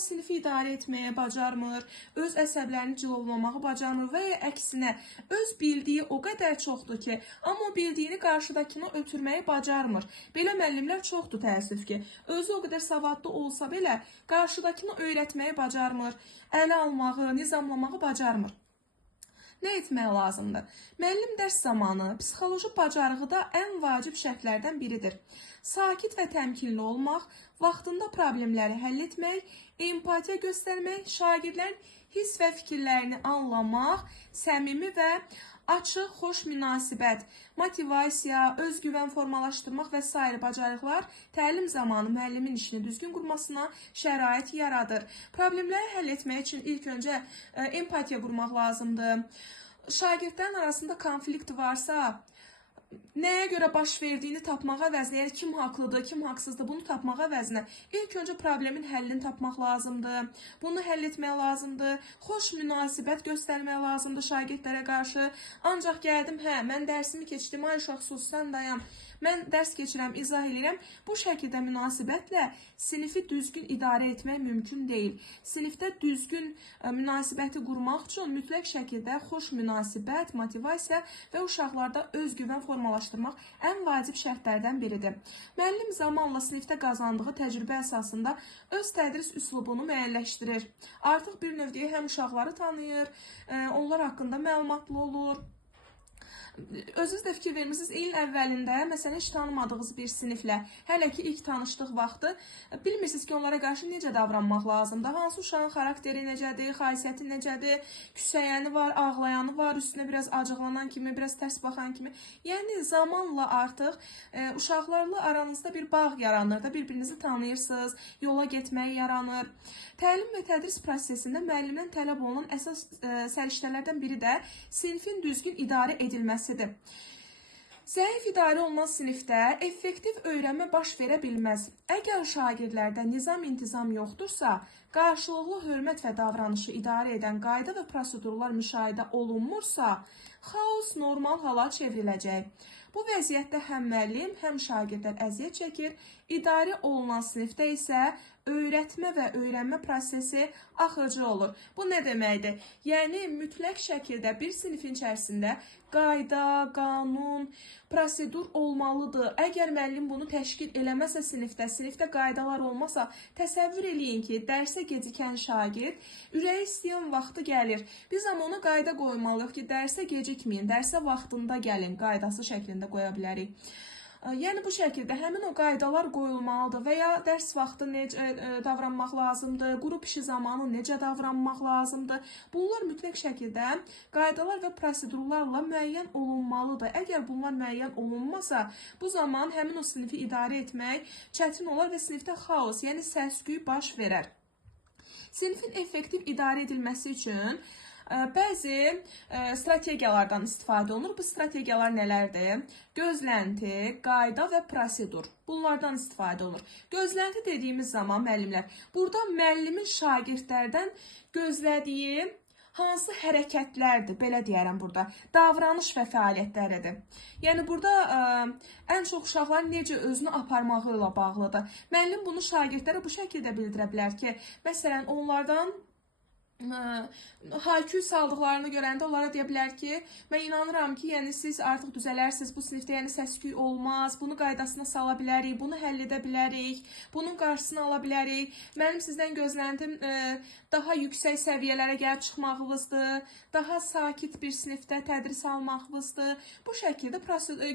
sinifi idarə etməyə bacarmır, öz əsəblərini cilovlamağı bacarmır və ya əksinə öz bildiyi o qədər çoxdur ki, amma o bildiyini qarşıdakına ötürməyi bacarmır. Belə müəllimlər çoxdur təəssüf ki, özü o qədər savadlı olsa belə qarşıdakını öyrətməyi bacarmır, ələ almağı, nizamlamağı bacarmır. Nə etmək lazımdır? Müəllim dərs zamanı psixoloji bacarığı da ən vacib şərtlərdən biridir. Sakit və təmkinli olmaq, vaxtında problemləri həll etmək, empatiya göstərmək, şagirdlərin hiss və fikirlərini anlamaq, səmimi və açıq, xoş münasibət, motivasiya, özgüvən formalaşdırmaq və s. bacarıqlar təlim zamanı müəllimin işini düzgün qurmasına şərait yaradır. Problemləri həll etmək üçün ilk öncə empatiya qurmaq lazımdır. Şagirdlərin arasında konflikt varsa, nəyə görə baş verdiyini tapmaq əvəzinə, yəni kim haqlıdır, kim haqsızdır, bunu tapmaq əvəzinə ilk öncə problemin həllini tapmaq lazımdır. Bunu həll etmək lazımdır. Xoş münasibət göstərmək lazımdır şagirdlərə qarşı. Ancaq gəldim, mən dərsimi keçdim, ay uşaq sus, sən dayan. Mən dərs keçirəm, izah edirəm. Bu şəkildə münasibətlə sinifi düzgün idarə etmək mümkün deyil. Sinifdə düzgün münasibəti qurmaq üçün mütləq şəkildə xoş münasibət, motivasiya və uşaqlarda özgüvən formalaşdırmaq ən vacib şərtlərdən biridir. Müəllim zamanla sinifdə qazandığı təcrübə əsasında öz tədris üslubunu müəyyənləşdirir. Artıq bir növdə həm uşaqları tanıyır, onlar haqqında məlumatlı olur. Özünüz də fikir vermişsiniz, ilin əvvəlində, məsələn, heç tanımadığınız bir siniflə, hələ ki ilk tanışdıq vaxtı, bilmirsiniz ki, onlara qarşı necə davranmaq lazımdır, hansı uşağın xarakteri necədir, xasiyyəti necədir, küsəyəni var, ağlayanı var, üstünə biraz acıqlanan kimi, biraz tərs baxan kimi. Yəni, zamanla artıq uşaqlarla aranızda bir bağ yaranır da, bir-birinizi tanıyırsınız, yola getmək yaranır. Təlim və tədris prosesində müəllimdən tələb olunan əsas səriştələrdən biri də sinifin düzgün idarə edilməsidir. Zəif idarə olunan sinifdə effektiv öyrənmə baş verə bilməz. Əgər şagirdlərdə nizam-intizam yoxdursa, qarşılıqlı hörmət və davranışı idarə edən qayda və prosedurlar müşahidə olunmursa, xaos normal hala çevriləcək. Bu vəziyyətdə həm müəllim, həm şagirdlər əziyyət çəkir, idarə olunan sinifdə isə öyrətmə və öyrənmə prosesi axıcı olur. Bu nə deməkdir? Yəni, mütləq şəkildə bir sinifin içərisində qayda, qanun, prosedur olmalıdır. Əgər müəllim bunu təşkil eləməsə sinifdə qaydalar olmasa, təsəvvür eləyin ki, dərsə gecikən şagird ürəyi istəyən vaxtı gəlir. Biz amma ona qayda qoymalıyıq ki, dərsə gecikməyin, dərsə vaxtında gəlin, qaydası şəklində qoya bilərik. Yəni, bu şəkildə həmin o qaydalar qoyulmalıdır və ya dərs vaxtı necə davranmaq lazımdır, qrup işi zamanı necə davranmaq lazımdır. Bunlar mütləq şəkildə qaydalar və prosedurlarla müəyyən olunmalıdır. Əgər bunlar müəyyən olunmasa, bu zaman həmin o sinifi idarə etmək çətin olar və sinifdə xaos, yəni səs-küy baş verər. Sinifin effektiv idarə edilməsi üçün bəzi strategiyalardan istifadə olunur. Bu strategiyalar nələrdir? Gözlənti, qayda və prosedur. Bunlardan istifadə olunur. Gözlənti dediyimiz zaman müəllimlər, burada müəllimin şagirdlərdən gözlədiyi hansı hərəkətlərdir, belə deyərəm burada, davranış və fəaliyyətləridir. Yəni, burada ən çox uşaqların necə özünü aparmağı ilə bağlıdır. Müəllim bunu şagirdlərə bu şəkildə bildirə bilər ki, məsələn, onlardan hayküy saldıqlarını görəndə onlara deyə bilər ki, mən inanıram ki, yəni siz artıq düzələrsiniz, bu sinifdə yəni səs-küy olmaz, bunu qaydasına sala bilərik, bunu həll edə bilərik, bunun qarşısını ala bilərik. Mənim sizdən gözləntim daha yüksək səviyyələrə gəlib çıxmağınızdır, daha sakit bir sinifdə tədris almağınızdır. Bu şəkildə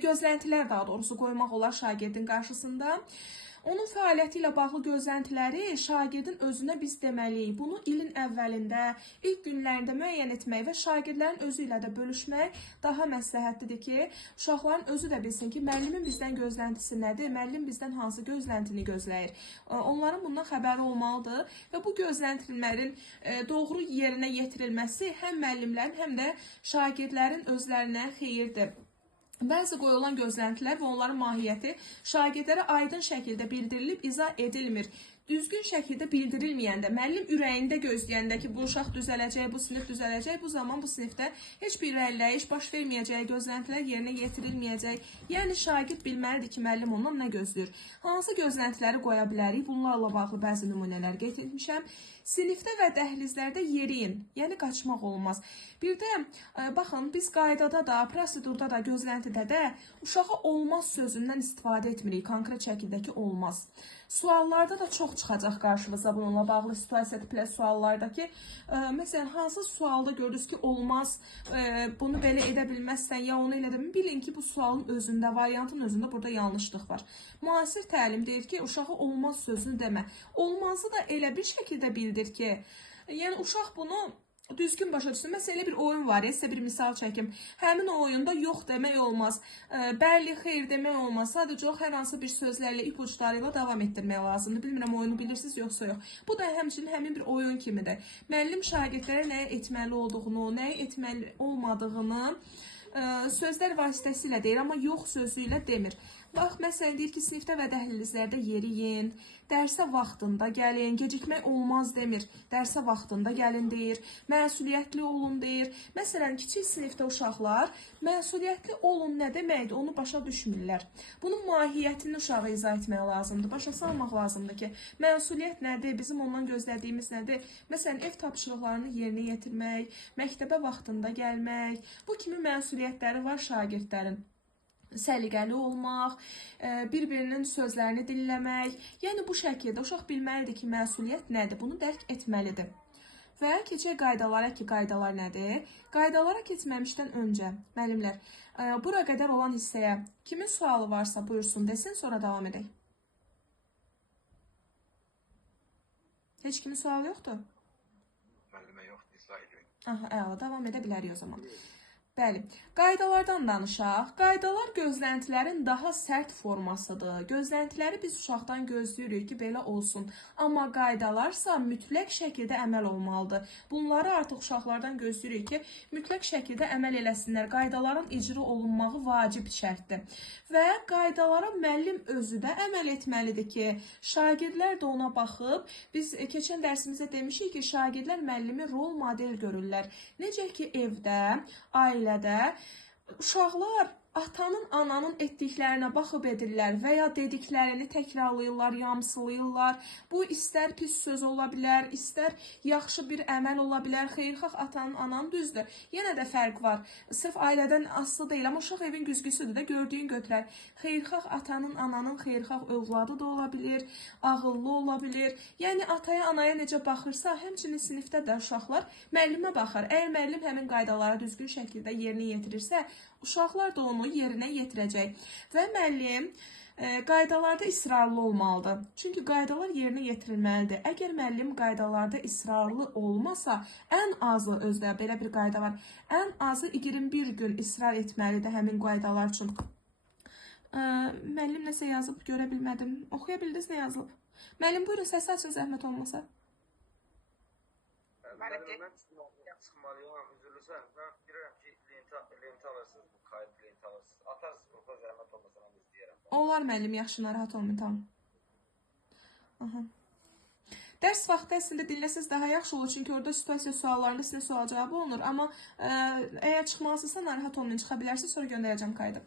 gözləntilər daha doğrusu qoymaq olar şagirdin qarşısında. Onun fəaliyyəti ilə bağlı gözləntiləri şagirdin özünə biz deməliyik. Bunu ilin əvvəlində, ilk günlərində müəyyən etmək və şagirdlərin özü ilə də bölüşmək daha məsləhətlidir ki, uşaqların özü də bilsin ki, müəllimin bizdən gözləntisi nədir, müəllim bizdən hansı gözləntini gözləyir. Onların bundan xəbəri olmalıdır və bu gözləntilərin doğru yerinə yetirilməsi həm müəllimlərin, həm də şagirdlərin özlərinə xeyirdir. Bəzi qoyulan gözləntilər və onların mahiyyəti şagirdlərə aydın şəkildə bildirilib izah edilmir. düzgün şəkildə bildirilməyəndə, müəllim ürəyində gözləyəndə ki, bu uşaq düzələcək, bu sinif düzələcək, bu zaman bu sinifdə heç bir irəliləyiş baş verməyəcək, gözləntilər yerinə yetirilməyəcək. Yəni şagird bilməlidir ki, müəllim ondan nə gözləyir. Hansı gözləntiləri qoya bilərik? Bunlarla bağlı bəzi nümunələr gətirmişəm. Sinifdə və dəhlizlərdə yeriyin, yəni qaçmaq olmaz. Bir də baxın, biz qaydada da, prosedurda da, gözləntidə də uşağa olmaz sözündən istifadə etmirik, konkret şəkildəki olmaz. Suallarda da çox çıxacaq qarşınıza bununla bağlı situasiya tiplə suallardakı. Məsələn, hansı sualda görürüz ki, olmaz, bunu belə edə bilməzsən, ya onu elə demə. Bilin ki, bu sualın özündə, variantın özündə burada yanlışlıq var. Müasir təlim deyir ki, uşağa olmaz sözünü demə. Olmazı da elə bir şəkildə bildir ki, yəni uşaq bunu düzgün başa düşsün. Məsələn, elə bir oyun var, sizə bir misal çəkim. Həmin o oyunda yox demək olmaz, bəli, xeyr demək olmaz. Sadəcə o hər hansı bir sözlərlə, ipuçları ilə davam etdirmək lazımdır. Bilmirəm, oyunu bilirsiniz yoxsa yox. Bu da həmçinin həmin bir oyun kimidir. Müəllim şagirdlərə nəyə etməli olduğunu, nəyə etməli olmadığını sözlər vasitəsilə deyir, amma yox sözü ilə demir. Bax, məsələn, deyir ki, sinifdə və dəhlizlərdə yeriyin, dərsə vaxtında gəlin, gecikmək olmaz demir, dərsə vaxtında gəlin deyir, məsuliyyətli olun deyir. Məsələn, kiçik sinifdə uşaqlar məsuliyyətli olun nə deməkdir, onu başa düşmürlər. Bunun mahiyyətini uşağa izah etmək lazımdır, başa salmaq lazımdır ki, məsuliyyət nədir, bizim ondan gözlədiyimiz nədir? Məsələn, ev tapşırıqlarını yerinə yetirmək, məktəbə vaxtında gəlmək, bu kimi məsuliyyətləri var şagirdlərin. Səliqəli olmaq, bir-birinin sözlərini dinləmək. Yəni bu şəkildə uşaq bilməlidir ki, məsuliyyət nədir? Bunu dərk etməlidir. Və keçək qaydalara ki, qaydalar nədir? Qaydalara keçməmişdən öncə, müəllimlər, bura qədər olan hissəyə kimin sualı varsa buyursun desin, sonra davam edək. Heç kimin sualı yoxdur? Müəllimə yoxdur, izah edin. Aha, əla, davam edə bilərik o zaman. Bəli, qaydalardan danışaq. Qaydalar gözləntilərin daha sərt formasıdır. Gözləntiləri biz uşaqdan gözləyirik ki, belə olsun. Amma qaydalarsa mütləq şəkildə əməl olmalıdır. Bunları artıq uşaqlardan gözləyirik ki, mütləq şəkildə əməl eləsinlər. Qaydaların icra olunmağı vacib şərtdir. Və qaydalara müəllim özü də əməl etməlidir ki, şagirdlər də ona baxıb, biz keçən dərsimizdə demişik ki, şagirdlər müəllimi rol model görürlər. Necə ki, evdə, ailədə uşaqlar atanın, ananın etdiklərinə baxıb edirlər və ya dediklərini təkrarlayırlar, yamsılayırlar. Bu istər pis söz ola bilər, istər yaxşı bir əməl ola bilər. Xeyirxah atanın, ananın düzdür. Yenə də fərq var. Sırf ailədən asılı deyil, amma uşaq evin güzgüsüdür də, gördüyün götürər. Xeyirxah atanın, ananın xeyirxah övladı da ola bilir, ağıllı ola bilir. Yəni ataya, anaya necə baxırsa, həmçinin sinifdə də uşaqlar müəllimə baxar. Əgər müəllim həmin qaydaları düzgün şəkildə yerinə yetirirsə, uşaqlar da onu yerinə yetirəcək. Və müəllim qaydalarda israrlı olmalıdır. Çünki qaydalar yerinə yetirilməlidir. Əgər müəllim qaydalarda israrlı olmasa, ən azı özdə belə bir qayda var. Ən azı 21 gün israr etməlidir həmin qaydalar üçün. Müəllim nəsə yazıb, görə bilmədim. Oxuya bildiniz nə yazılıb? Müəllim, buyurun, səsi açın, zəhmət olmasa. Müəllim, mən çıxmalıyam, üzülürsə, mən bilirəm ki, lenti alırsınız, bu kayıt lenti alırsınız. Atarsınız, qrupa zəhmət olmasa, mən izləyərəm. Olar müəllim, yaxşı, narahat olmayın, tamam. Aha. Dərs vaxtı əslində dinləsəz daha yaxşı olur, çünki orada situasiya suallarında sizin sual cavabı olunur. Amma əgər çıxmalısınızsa, narahat olmayın, çıxa bilərsiniz, sonra göndərəcəm kaydı.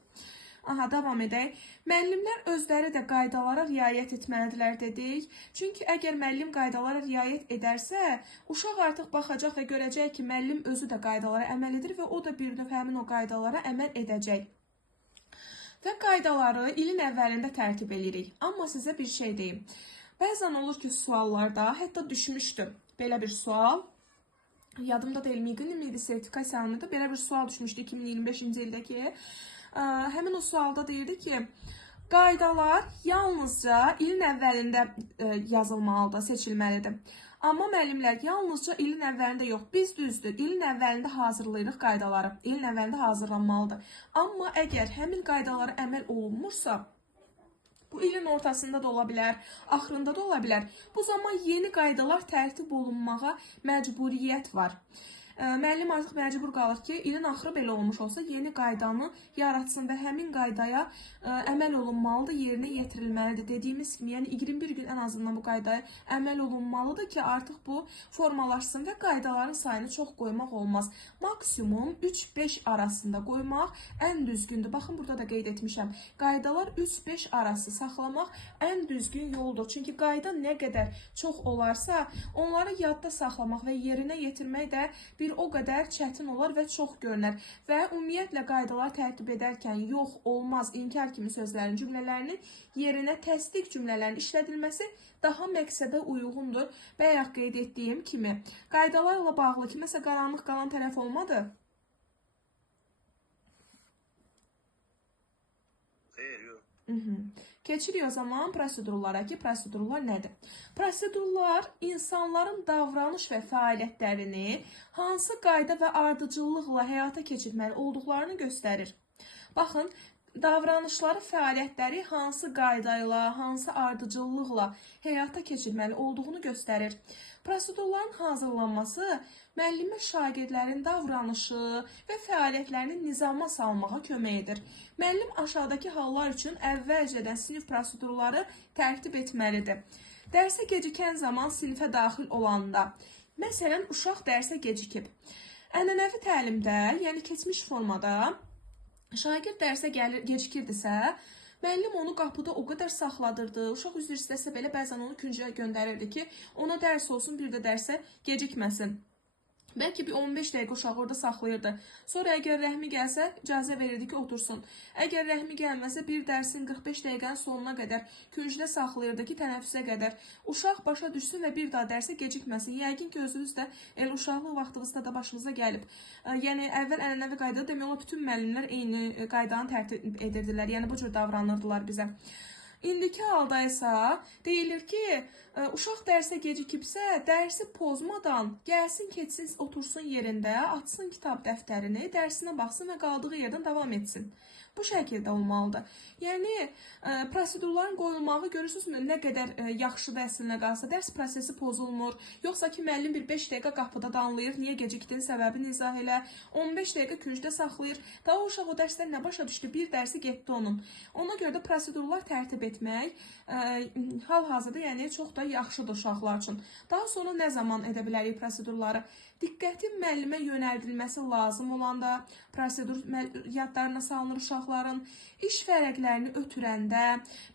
Aha, davam edək. Müəllimlər özləri də qaydalara riayət etməlidirlər dedik. Çünki əgər müəllim qaydalara riayət edərsə, uşaq artıq baxacaq və görəcək ki, müəllim özü də qaydalara əməl edir və o da bir növ həmin o qaydalara əməl edəcək. Və qaydaları ilin əvvəlində tərtib edirik. Amma sizə bir şey deyim. Bəzən olur ki, suallarda, hətta düşmüşdü belə bir sual. Yadımda deyil, MİQIN miydi, sertifikasiyanın mıydı? Belə bir sual düşmüşdü 2025-ci ildəki. Həmin o sualda deyirdi ki, qaydalar yalnızca ilin əvvəlində yazılmalıdır, seçilməlidir. Amma müəllimlər yalnızca ilin əvvəlində yox, biz düzdür, ilin əvvəlində hazırlayırıq qaydaları, ilin əvvəlində hazırlanmalıdır. Amma əgər həmin qaydalara əməl olunmursa, bu ilin ortasında da ola bilər, axırında da ola bilər. Bu zaman yeni qaydalar tərtib olunmağa məcburiyyət var. müəllim artıq məcbur qalır ki, ilin axırı belə olmuş olsa yeni qaydanı yaratsın və həmin qaydaya əməl olunmalıdır, yerinə yetirilməlidir. Dediyimiz kimi, yəni 21 gün ən azından bu qaydaya əməl olunmalıdır ki, artıq bu formalaşsın və qaydaların sayını çox qoymaq olmaz. Maksimum 3-5 arasında qoymaq ən düzgündür. Baxın, burada da qeyd etmişəm. Qaydalar 3-5 arası saxlamaq ən düzgün yoldur. Çünki qayda nə qədər çox olarsa, onları yadda saxlamaq və yerinə yetirmək də bir o qədər çətin olar və çox görünər. Və ümumiyyətlə qaydaları tərtib edərkən yox, olmaz, inkar kimi sözlərin, cümlələrinin yerinə təsdiq cümlələrin işlədilməsi daha məqsədə uyğundur. Bayaq qeyd etdiyim kimi, qaydalarla bağlı kiməsə qaranlıq qalan tərəf olmadı. Xeyr, yox. Keçirik o zaman prosedurlara ki, prosedurlar nədir? Prosedurlar insanların davranış və fəaliyyətlərini hansı qayda və ardıcıllıqla həyata keçirməli olduqlarını göstərir. Baxın, davranışları, fəaliyyətləri hansı qaydayla, hansı ardıcıllıqla həyata keçirməli olduğunu göstərir. Prosedurların hazırlanması müəllimə şagirdlərin davranışı və fəaliyyətlərini nizama salmağa kömək edir. Müəllim aşağıdakı hallar üçün əvvəlcədən sinif prosedurları tərtib etməlidir. Dərsə gecikən zaman sinifə daxil olanda, məsələn, uşaq dərsə gecikib. Ənənəvi təlimdə, yəni keçmiş formada, şagird dərsə gecikirdisə, müəllim onu qapıda o qədər saxladırdı, uşaq üzr istəsə belə bəzən onu küncə göndərirdi ki, ona dərs olsun, bir də dərsə gecikməsin. Bəlkə bir 15 dəqiqə uşaq orada saxlayırdı. Sonra əgər rəhmi gəlsə, icazə verirdi ki, otursun. Əgər rəhmi gəlməsə, bir dərsin 45 dəqiqənin sonuna qədər küncdə saxlayırdı ki, tənəffüsə qədər. Uşaq başa düşsün və bir daha dərsə gecikməsin. Yəqin ki, özünüz də el uşaqlıq vaxtınızda da başınıza gəlib. Yəni, əvvəl ənənəvi qaydada demək olar, bütün müəllimlər eyni qaydanı tərtib edirdilər. Yəni, bu cür davranırdılar bizə. İndiki halda isə deyilir ki, uşaq dərsə gecikibsə, dərsi pozmadan gəlsin, keçsin, otursun yerində, açsın kitab dəftərini, dərsinə baxsın və qaldığı yerdən davam etsin. Bu şəkildə olmalıdır. Yəni, prosedurların qoyulmağı görürsünüzmü, nə qədər yaxşıdır əslinə qalsa, dərs prosesi pozulmur. Yoxsa ki, müəllim bir 5 dəqiqə qapıda danlayır, niyə gecikdin, səbəbini izah elə, 15 dəqiqə küncdə saxlayır. Daha uşaq o dərsdən nə başa düşdü, bir dərsi getdi onun. Ona görə də prosedurlar tərtib etmək hal-hazırda yəni çox da yaxşıdır uşaqlar üçün. Daha sonra nə zaman edə bilərik prosedurları? Diqqətin müəllimə yönəldilməsi lazım olanda, prosedur yadlarına salınır uşaqların, iş vərəqlərini ötürəndə,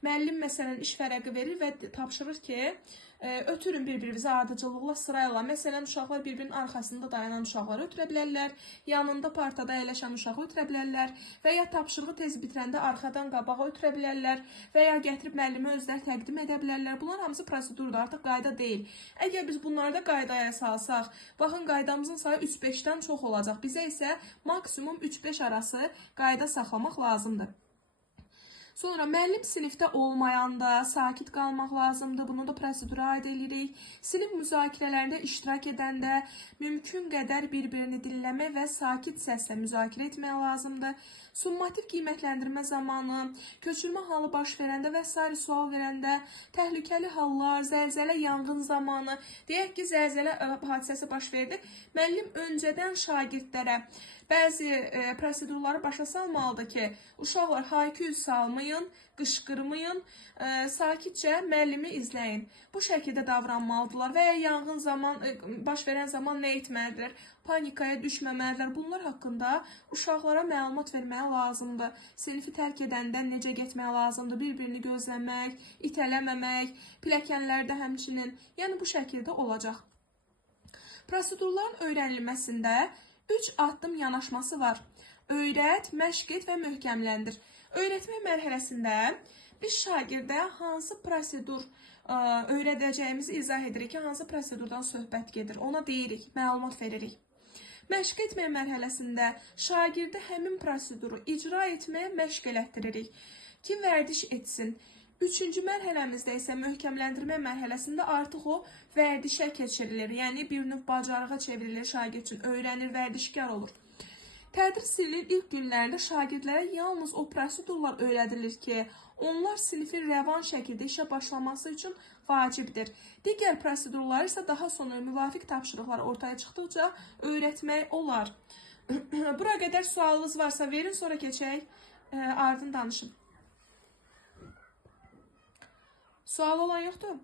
müəllim məsələn iş vərəqi verir və tapşırır ki, ötürün bir-birinizə ardıcıllıqla sırayla. Məsələn, uşaqlar bir-birinin arxasında dayanan uşaqları ötürə bilərlər, yanında partada əyləşən uşağı ötürə bilərlər və ya tapşırığı tez bitirəndə arxadan qabağa ötürə bilərlər və ya gətirib müəllimə özləri təqdim edə bilərlər. Bunlar hamısı prosedurdur, artıq qayda deyil. Əgər biz bunları da qaydaya salsaq, baxın, qaydamızın sayı 3-5-dən çox olacaq. Bizə isə maksimum 3-5 arası qayda saxlamaq lazımdır. Sonra müəllim sinifdə olmayanda sakit qalmaq lazımdır. Bunu da prosedura aid edirik. Sinif müzakirələrində iştirak edəndə mümkün qədər bir-birini dinləmək və sakit səslə müzakirə etmək lazımdır. Summativ qiymətləndirmə zamanı, köçürmə halı baş verəndə və s. sual verəndə, təhlükəli hallar, zəlzələ, yanğın zamanı, deyək ki, zəlzələ hadisəsi baş verdi. Müəllim öncədən şagirdlərə bəzi prosedurları başa salmalıdır ki, uşaqlar hayküy salmayın, qışqırmayın, sakitcə müəllimi izləyin. Bu şəkildə davranmalıdırlar və ya yanğın zaman, baş verən zaman nə etməlidirlər? Panikaya düşməməlidirlər. Bunlar haqqında uşaqlara məlumat verməyə lazımdır. Sinifi tərk edəndə necə getmək lazımdır? Bir-birini gözləmək, itələməmək, pilləkənlərdə həmçinin. Yəni bu şəkildə olacaq. Prosedurların öyrənilməsində 3 addım yanaşması var. Öyrət, məşq et və möhkəmləndir. Öyrətmə mərhələsində biz şagirdə hansı prosedur öyrədəcəyimizi izah edirik ki, hansı prosedurdan söhbət gedir. Ona deyirik, məlumat veririk. Məşq etmə mərhələsində şagirdə həmin proseduru icra etməyə məşq elətdiririk ki, vərdiş etsin. Üçüncü mərhələmizdə isə möhkəmləndirmə mərhələsində artıq o vərdişə keçirilir. Yəni, bir növ bacarığa çevrilir şagird üçün, öyrənir, vərdişkar olur. Tədris ilinin ilk günlərində şagirdlərə yalnız o prosedurlar öyrədilir ki, Onlar sinifin rəvan şəkildə işə başlaması üçün vacibdir. Digər prosedurları isə daha sonra müvafiq tapşırıqlar ortaya çıxdıqca öyrətmək olar. Bura qədər sualınız varsa verin, sonra keçək, ardın danışın. Sual olan yoxdur?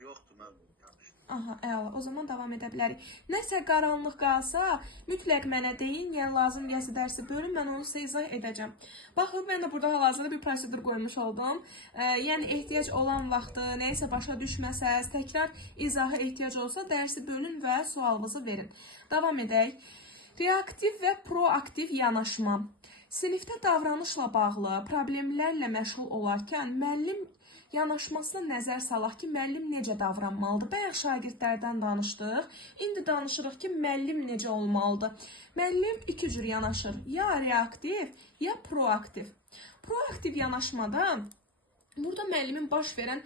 Yoxdur, mən yanlış. Aha, əla. O zaman davam edə bilərik. Nəsə qaranlıq qalsa, mütləq mənə deyin, yəni lazım gəlsə dərsi bölün, mən onu sizə izah edəcəm. Baxın, mən də burada hal-hazırda bir prosedur qoymuş oldum. Yəni ehtiyac olan vaxtı, nəyisə başa düşməsəz, təkrar izaha ehtiyac olsa dərsi bölün və sualınızı verin. Davam edək. Reaktiv və proaktiv yanaşma. Sinifdə davranışla bağlı problemlərlə məşğul olarkən müəllim yanaşmasına nəzər salaq ki, müəllim necə davranmalıdır? Bayaq şagirdlərdən danışdıq. İndi danışırıq ki, müəllim necə olmalıdır? Müəllim iki cür yanaşır. Ya reaktiv, ya proaktiv. Proaktiv yanaşmada burada müəllimin baş verən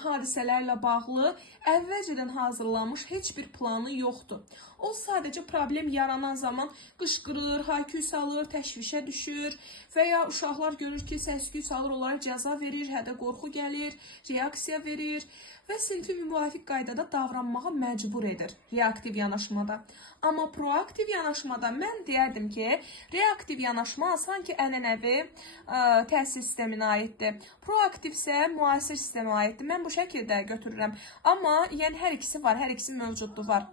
hadisələrlə bağlı əvvəlcədən hazırlanmış heç bir planı yoxdur. O sadəcə problem yaranan zaman qışqırır, hayküy salır, təşvişə düşür və ya uşaqlar görür ki, səs-küy salır, onlara cəza verir, hədə qorxu gəlir, reaksiya verir və sinfi müvafiq qaydada davranmağa məcbur edir reaktiv yanaşmada. Amma proaktiv yanaşmada mən deyərdim ki, reaktiv yanaşma sanki ənənəvi təhsil sisteminə aiddir. Proaktiv isə müasir sistemə aiddir. Mən bu şəkildə götürürəm. Amma yəni hər ikisi var, hər ikisi mövcuddur var.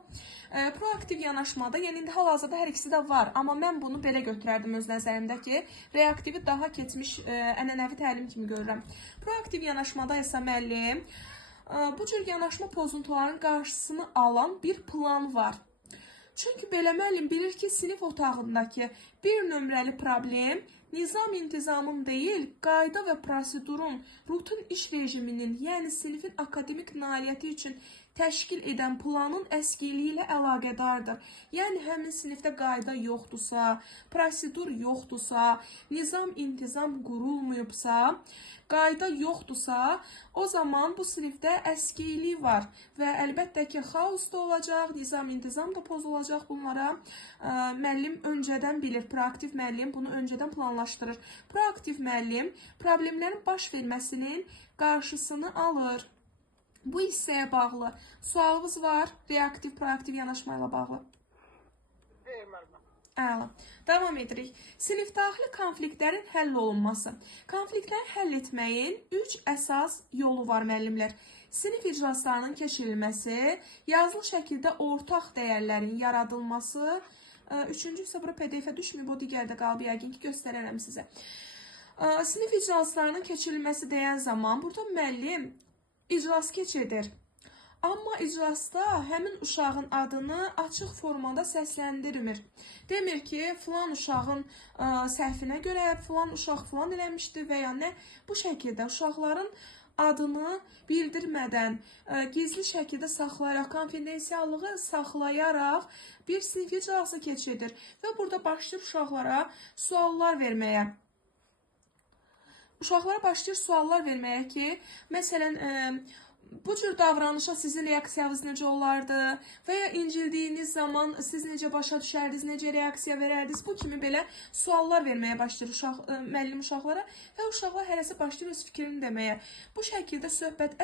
Proaktiv yanaşmada, yəni indi hal-hazırda hər ikisi də var, amma mən bunu belə götürərdim öz nəzərimdə ki, reaktivi daha keçmiş ənənəvi təlim kimi görürəm. Proaktiv yanaşmada isə müəllim bu cür yanaşma pozuntularının qarşısını alan bir plan var. Çünki belə müəllim bilir ki, sinif otağındakı bir nömrəli problem nizam-intizamın deyil, qayda və prosedurun, rutin iş rejiminin, yəni sinifin akademik nailiyyəti üçün təşkil edən planın əskiliyi ilə əlaqədardır. Yəni həmin sinifdə qayda yoxdursa, prosedur yoxdursa, nizam-intizam qurulmayıbsa, qayda yoxdursa, o zaman bu sinifdə əskiliyi var və əlbəttə ki, xaos da olacaq, nizam-intizam da pozulacaq. Bunlara müəllim öncədən bilir, proaktiv müəllim bunu öncədən planlaşdırır. Proaktiv müəllim problemlərin baş verməsinin qarşısını alır. Bu hissəyə bağlı sualınız var, reaktiv, proaktiv yanaşma ilə bağlı. Əla. Davam edirik. Sinifdaxili konfliktlərin həll olunması. Konfliktləri həll etməyin 3 əsas yolu var müəllimlər. Sinif iclaslarının keçirilməsi, yazılı şəkildə ortaq dəyərlərin yaradılması, üçüncü isə bura PDF-ə düşməyib, o digərdə qalıb, yəqin ki, göstərərəm sizə. Sinif iclaslarının keçirilməsi deyən zaman burada müəllim iclas keçirir. Amma iclasda həmin uşağın adını açıq formada səsləndirmir. Demir ki, filan uşağın səhvinə görə filan uşaq filan eləmişdi və ya nə. Bu şəkildə uşaqların adını bildirmədən, gizli şəkildə saxlayaraq, konfidensiallığı saxlayaraq bir sinif iclası keçirir. Və burada başlayır uşaqlara suallar verməyə. Uşaqlara başlayır suallar verməyə ki, məsələn, bu cür davranışa sizin reaksiyanız necə olardı və ya incildiyiniz zaman siz necə başa düşərdiniz, necə reaksiya verərdiniz? Bu kimi belə suallar verməyə başlayır müəllim uşaqlara və uşaqlar hərəsi başlayır öz fikrini deməyə. Bu şəkildə söhbət